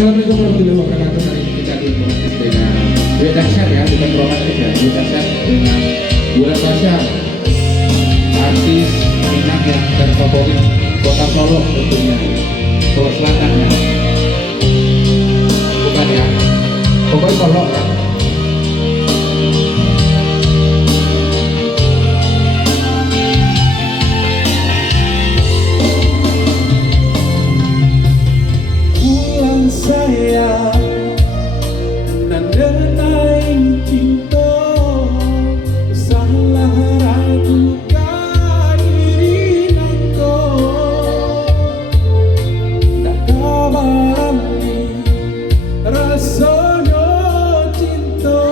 Assalamualaikum warahmatullahi wabarakatuh. Hari ini kita dihubungkan dengan duet dahsyat ya, bukan romantis ya, duet dahsyat dengan Bulan Pasha, artis Minang yang terfavorit kota Solo tentunya, Solo Selatan ya, bukan ya, pokoknya Solo ya. Sayang nan denai cinta salah ragu diri nangko tak kabarani rasanya cinta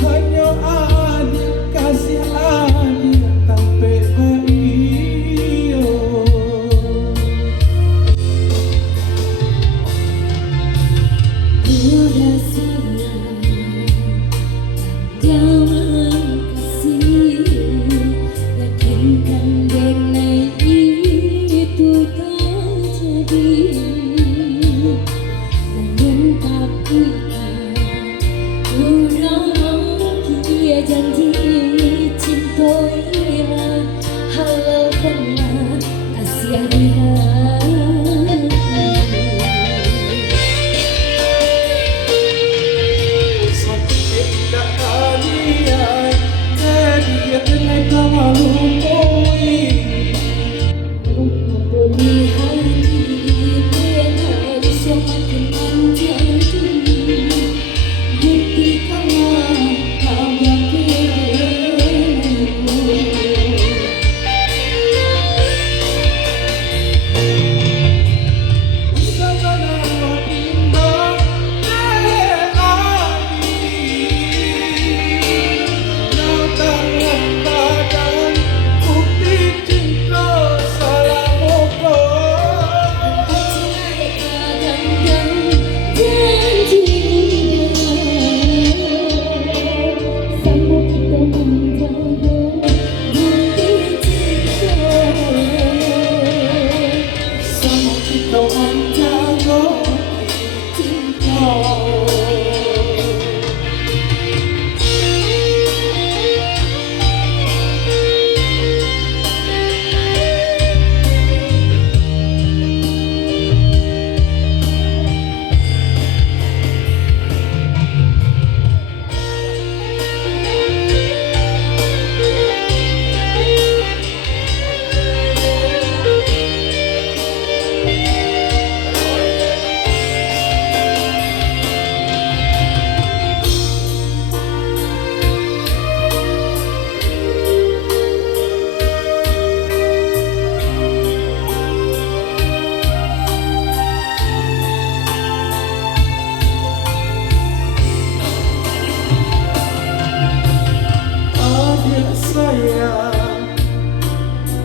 hanya adik kasih adik sampai baio. Janji cinta hilang halalkanlah kasih dia.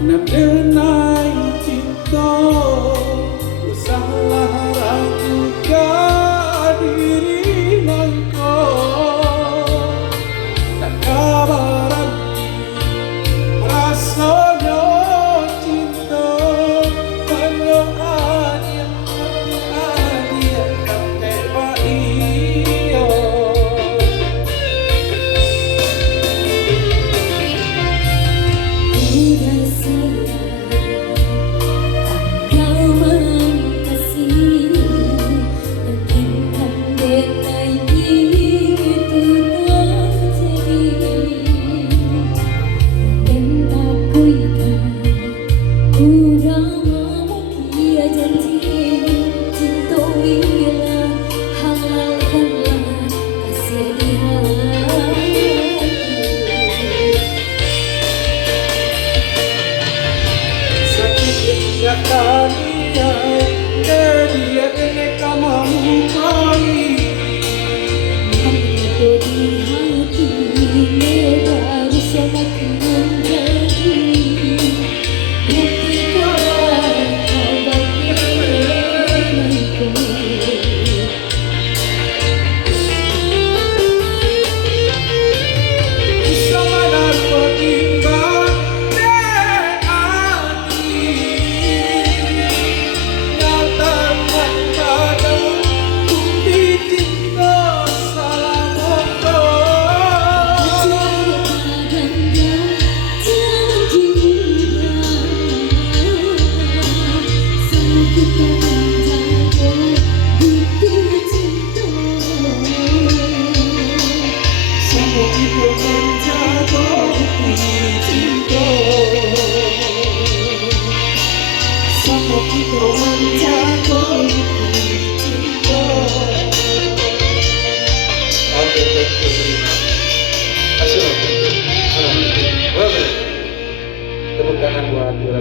Nan denai cinta usahlah ragu diri nangko tak kabaran rasanya cinta hanya adik sampai baio.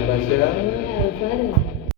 Natasha. Alvaro.